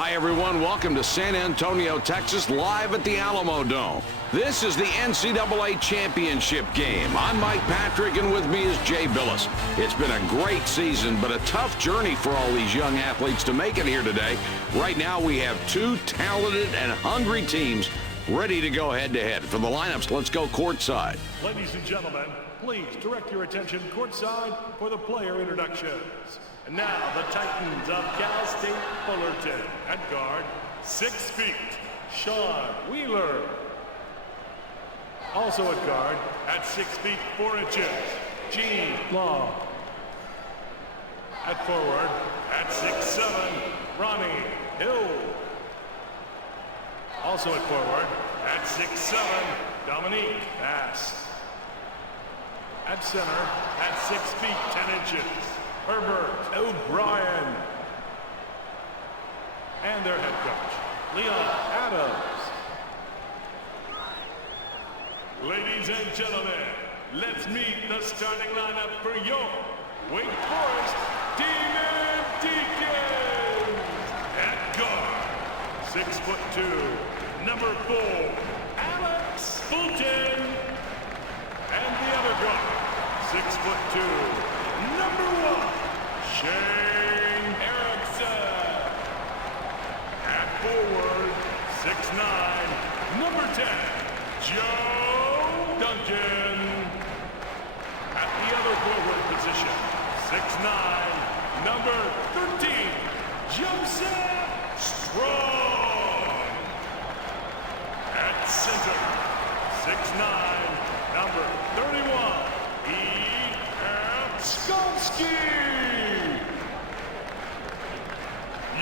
Hi, everyone. Welcome to San Antonio, Texas, live at the Alamo Dome. This is the NCAA Championship game. I'm Mike Patrick, and with me is Jay Billis. It's been a great season, but a tough journey for all these young athletes to make it here today. Right now, we have two talented and hungry teams ready to go head-to-head. For the lineups, let's go courtside. Ladies and gentlemen, please direct your attention courtside for the player introductions. And now, the Titans of Cal State Fullerton. At guard, 6 feet, Sean Wheeler. Also at guard, at 6 feet, 4 inches, Gene Long. At forward, at 6'7", Ronnie Hill. Also at forward, at 6'7", Dominique Bass. At center, at 6 feet, 10 inches, Herbert O'Brien. And their head coach, Leon Adams. Ladies and gentlemen, let's meet the starting lineup for your Wake Forest Demon Deacons. At guard, 6'2", number 4, Alex Fulton. And the other guard, 6'2", number 1, Shane Erickson. At forward, 6'9", number 10, Joe Duncan. At the other forward position, 6'9", number 13, Joseph Strong. At center, 6'9", number 31, E.F. Skomsky.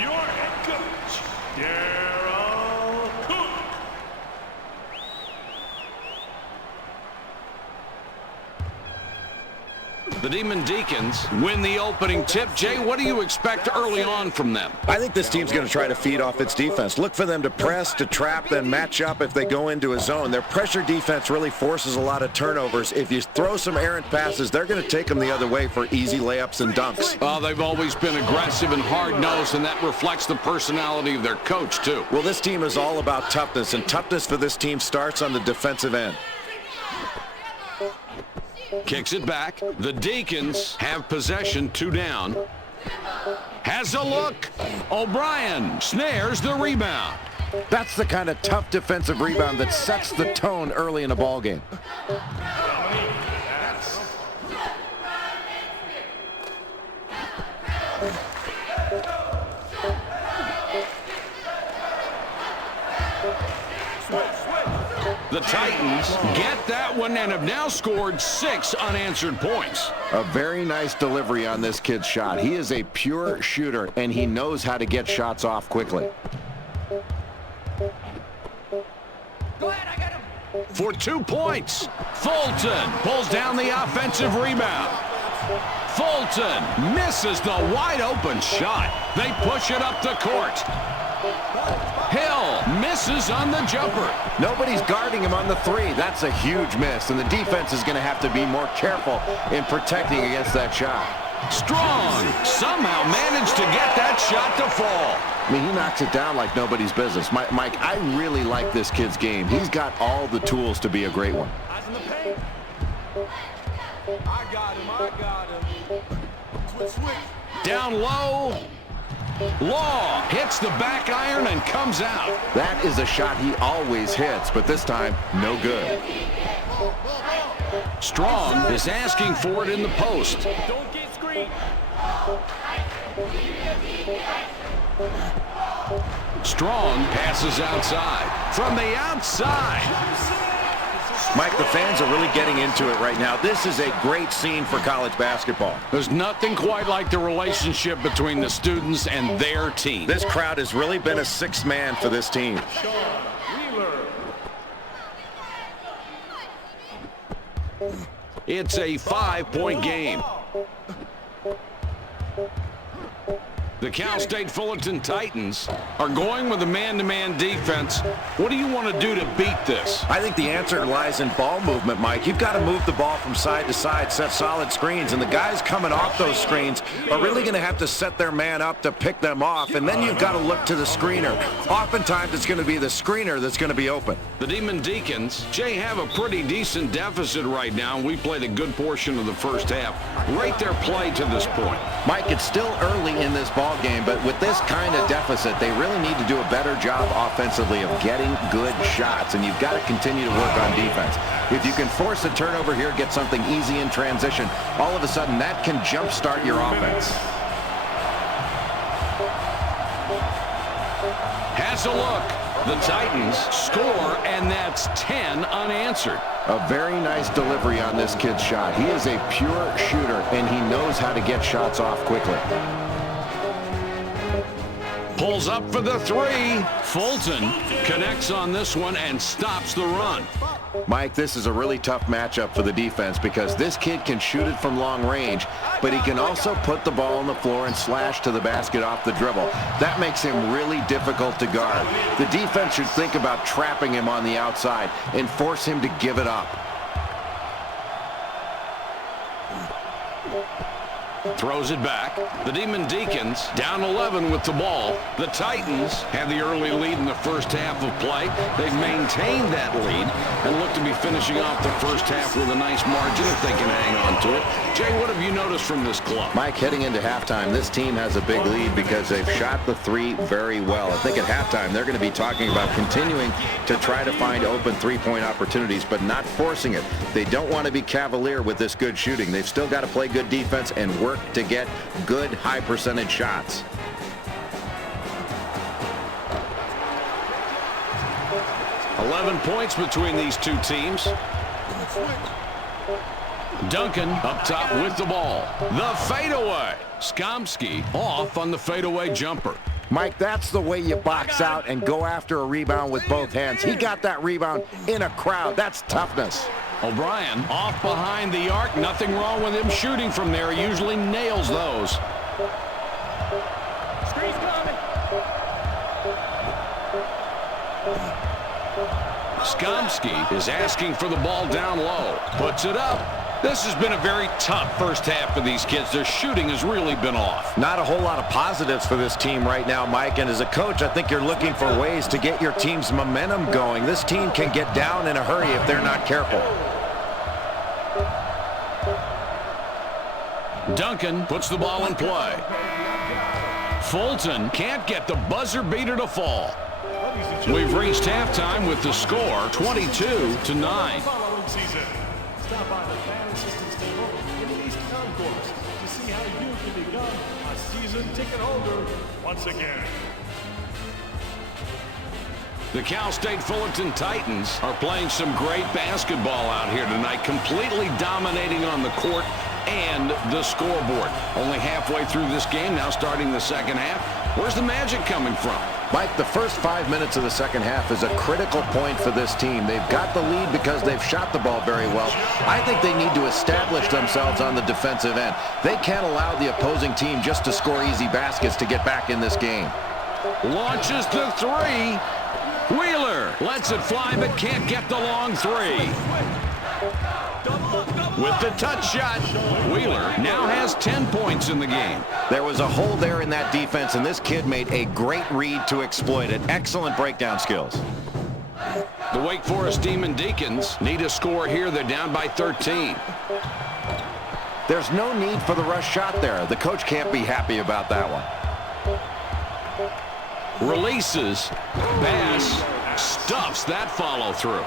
Your head coach, Darryl Cook. The Demon Deacons win the opening tip. Jay, what do you expect early on from them? I think this team's going to try to feed off its defense. Look for them to press, to trap, then match up if they go into a zone. Their pressure defense really forces a lot of turnovers. If you throw some errant passes, they're going to take them the other way for easy layups and dunks. They've always been aggressive and hard-nosed, and that reflects the personality of their coach, too. Well, this team is all about toughness, and toughness for this team starts on the defensive end. Kicks it back. The Deacons have possession, 2 down. Has a look. O'Brien snares the rebound. That's the kind of tough defensive rebound that sets the tone early in a ball game. The Titans get that one and have now scored 6 unanswered points. A very nice delivery on this kid's shot. He is a pure shooter, and he knows how to get shots off quickly. Go ahead, I got him. For 2 points, Fulton pulls down the offensive rebound. Fulton misses the wide-open shot. They push it up the court. Hill misses on the jumper. Nobody's guarding him on the 3. That's a huge miss, and the defense is going to have to be more careful in protecting against that shot. Strong somehow managed to get that shot to fall. I mean, he knocks it down like nobody's business. Mike, I really like this kid's game. He's got all the tools to be a great one. Eyes in the paint. I got him. Switch. Down low. Law hits the back iron and comes out. That is a shot he always hits, but this time, no good. Strong is asking for it in the post. Don't get screened. Strong passes outside. From the outside. Mike, the fans are really getting into it right now. This is a great scene for college basketball. There's nothing quite like the relationship between the students and their team. This crowd has really been a sixth man for this team. Sean Wheeler. It's a 5-point game. The Cal State Fullerton Titans are going with a man-to-man defense. What do you want to do to beat this? I think the answer lies in ball movement, Mike. You've got to move the ball from side to side, set solid screens, and the guys coming off those screens are really going to have to set their man up to pick them off, and then you've got to look to the screener. Oftentimes, it's going to be the screener that's going to be open. The Demon Deacons, Jay, have a pretty decent deficit right now, and we played a good portion of the first half. Rate their play to this point. Mike, it's still early in this ball game, but with this kind of deficit, they really need to do a better job offensively of getting good shots, and you've got to continue to work on defense. If you can force a turnover here, get something easy in transition, all of a sudden that can jumpstart your offense. Has a look. The Titans score, and that's 10 unanswered. A very nice delivery on this kid's shot. He is a pure shooter, and he knows how to get shots off quickly. Pulls up for the three. Fulton connects on this one and stops the run. Mike, this is a really tough matchup for the defense because this kid can shoot it from long range, but he can also put the ball on the floor and slash to the basket off the dribble. That makes him really difficult to guard. The defense should think about trapping him on the outside and force him to give it up. Throws it back. The Demon Deacons down 11 with the ball. The Titans have the early lead in the first half of play. They've maintained that lead and look to be finishing off the first half with a nice margin if they can hang on to it. Jay, what have you noticed from this club? Mike, heading into halftime, this team has a big lead because they've shot the three very well. I think at halftime they're going to be talking about continuing to try to find open three-point opportunities, but not forcing it. They don't want to be cavalier with this good shooting. They've still got to play good defense and work to get good high percentage shots. $11 points between these two teams. Duncan up top with the ball. The fadeaway. Skomsky off on the fadeaway jumper. Mike, that's the way you box out and go after a rebound with both hands. He got that rebound in a crowd. That's toughness. O'Brien off behind the arc. Nothing wrong with him shooting from there. He usually nails those. Screen's coming. Skomsky is asking for the ball down low. Puts it up. This has been a very tough first half for these kids. Their shooting has really been off. Not a whole lot of positives for this team right now, Mike. And as a coach, I think you're looking for ways to get your team's momentum going. This team can get down in a hurry if they're not careful. Duncan puts the ball in play. Fulton can't get the buzzer beater to fall. We've reached halftime with the score 22-9. Following season, stop by the fan assistance table in the East Concourse to see how you can become a season ticket holder once again. The Cal State Fullerton Titans are playing some great basketball out here tonight, completely dominating on the court and the scoreboard. Only halfway through this game, now starting the second half. Where's the magic coming from? Mike, the first 5 minutes of the second half is a critical point for this team. They've got the lead because they've shot the ball very well. I think they need to establish themselves on the defensive end. They can't allow the opposing team just to score easy baskets to get back in this game. Launches the three. Wheeler lets it fly but can't get the long three. With the touch shot, Wheeler now has 10 points in the game. There was a hole there in that defense, and this kid made a great read to exploit it. Excellent breakdown skills. The Wake Forest Demon Deacons need a score here. They're down by 13. There's no need for the rush shot there. The coach can't be happy about that one. Releases. Bass stuffs that follow through.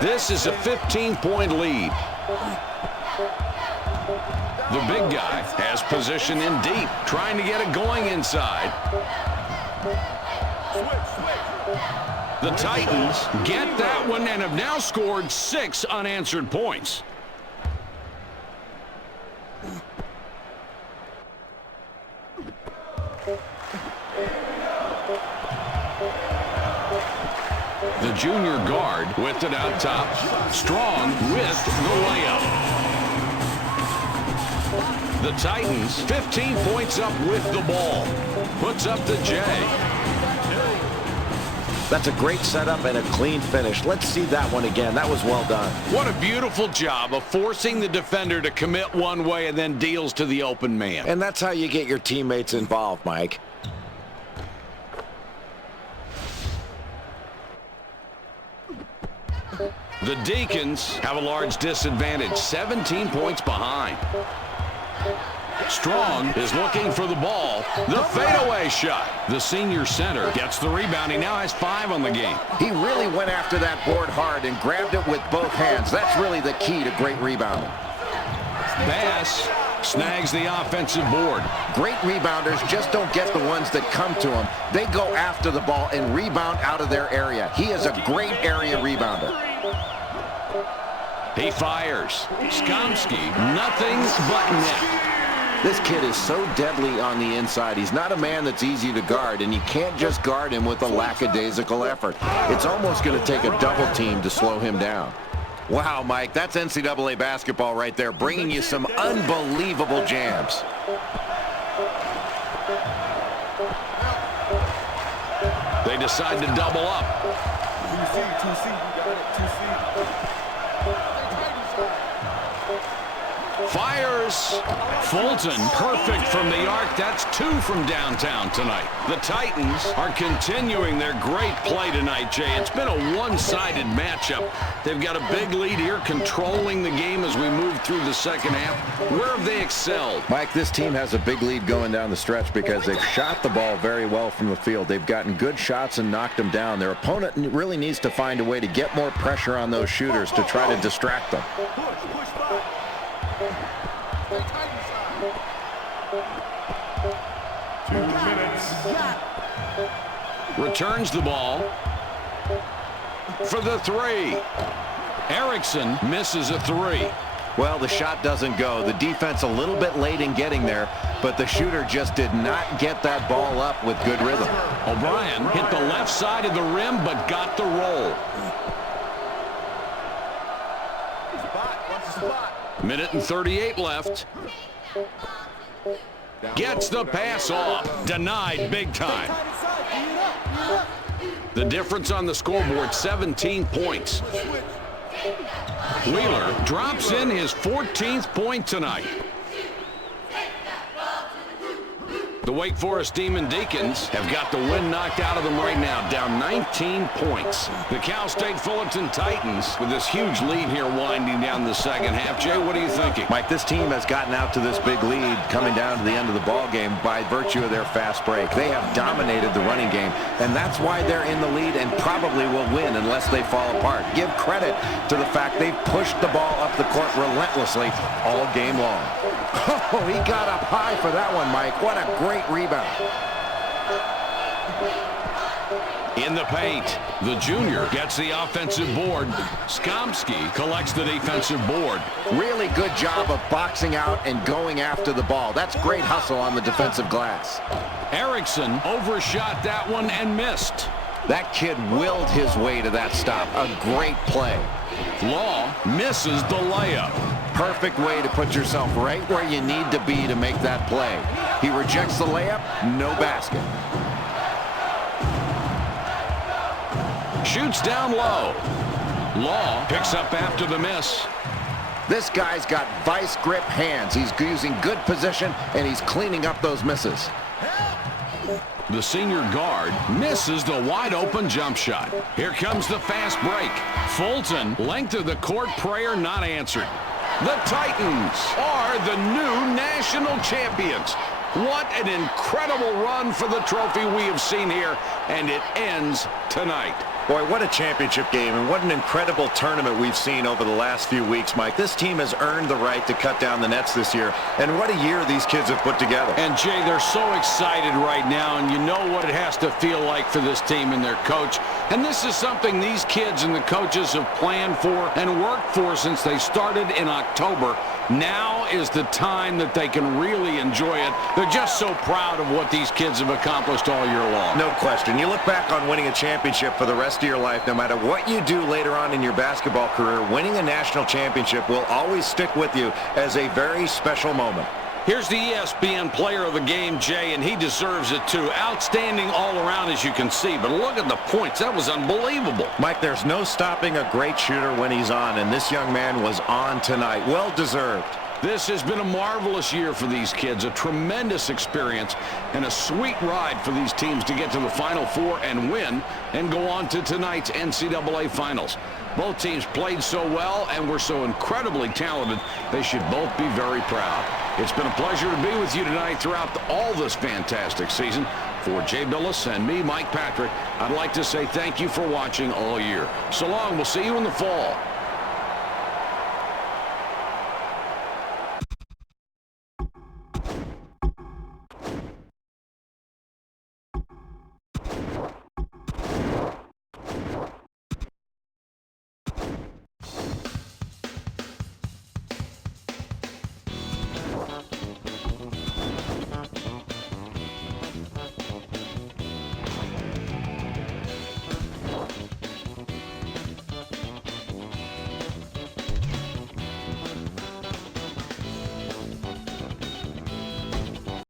This is a 15-point lead. The big guy has position in deep, trying to get it going inside. The Titans get that one and have now scored 6 unanswered points. The junior guard with it out top. Strong with the layup. The Titans 15 points up with the ball. Puts up the J. That's a great setup and a clean finish. Let's see that one again. That was well done. What a beautiful job of forcing the defender to commit one way and then deals to the open man. And that's how you get your teammates involved, Mike. The Deacons have a large disadvantage, 17 points behind. Strong is looking for the ball. The fadeaway shot. The senior center gets the rebound. He now has 5 on the game. He really went after that board hard and grabbed it with both hands. That's really the key to great rebounding. Bass snags the offensive board. Great rebounders just don't get the ones that come to them. They go after the ball and rebound out of their area. He is a great area rebounder. He fires. Skomsky, nothing but net. This kid is so deadly on the inside. He's not a man that's easy to guard, and you can't just guard him with a lackadaisical effort. It's almost going to take a double team to slow him down. Wow, Mike, that's NCAA basketball right there, bringing you some unbelievable jams. They decide to double up. 2C, you got it, 2C. Fires. Fulton, perfect from the arc. That's 2 from downtown tonight. The Titans are continuing their great play tonight, Jay. It's been a one-sided matchup. They've got a big lead here, controlling the game as we move through the second half. Where have they excelled? Mike, this team has a big lead going down the stretch because they've shot the ball very well from the field. They've gotten good shots and knocked them down. Their opponent really needs to find a way to get more pressure on those shooters to try to distract them. Push back. 2 minutes. Returns the ball for the 3. Erickson misses a 3. Well, the shot doesn't go. The defense a little bit late in getting there, but the shooter just did not get that ball up with good rhythm. O'Brien hit the left side of the rim, but got the roll. Minute and 38 left. Gets the pass off. Denied big time. The difference on the scoreboard, 17 points. Wheeler drops in his 14th point tonight. The Wake Forest Demon Deacons have got the wind knocked out of them right now, down 19 points. The Cal State Fullerton Titans with this huge lead here winding down the second half. Jay, what are you thinking? Mike, this team has gotten out to this big lead coming down to the end of the ball game by virtue of their fast break. They have dominated the running game, and that's why they're in the lead and probably will win unless they fall apart. Give credit to the fact they've pushed the ball up the court relentlessly all game long. Oh, he got up high for that one, Mike. What a great rebound. In the paint, the junior gets the offensive board. Skomsky collects the defensive board. Really good job of boxing out and going after the ball. That's great hustle on the defensive glass. Erickson overshot that one and missed. That kid willed his way to that stop. A great play. Law misses the layup. Perfect way to put yourself right where you need to be to make that play. He rejects the layup, no basket. Shoots down low. Law picks up after the miss. This guy's got vice grip hands. He's using good position, and he's cleaning up those misses. The senior guard misses the wide-open jump shot. Here comes the fast break. Fulton, length of the court prayer not answered. The Titans are the new national champions. What an incredible run for the trophy we have seen here, and it ends tonight. Boy, what a championship game, and what an incredible tournament we've seen over the last few weeks, Mike. This team has earned the right to cut down the nets this year, and what a year these kids have put together. And, Jay, they're so excited right now, and you know what it has to feel like for this team and their coach. And this is something these kids and the coaches have planned for and worked for since they started in October. Now is the time that they can really enjoy it. They're just so proud of what these kids have accomplished all year long. No question. You look back on winning a championship for the rest of your life, no matter what you do later on in your basketball career, winning a national championship will always stick with you as a very special moment. Here's the ESPN player of the game, Jay, and he deserves it too. Outstanding all around, as you can see, but look at the points. That was unbelievable. Mike, there's no stopping a great shooter when he's on, and this young man was on tonight. Well deserved. This has been a marvelous year for these kids, a tremendous experience, and a sweet ride for these teams to get to the Final Four and win and go on to tonight's NCAA Finals. Both teams played so well and were so incredibly talented, they should both be very proud. It's been a pleasure to be with you tonight throughout all this fantastic season. For Jay Billis and me, Mike Patrick, I'd like to say thank you for watching all year. So long. We'll see you in the fall.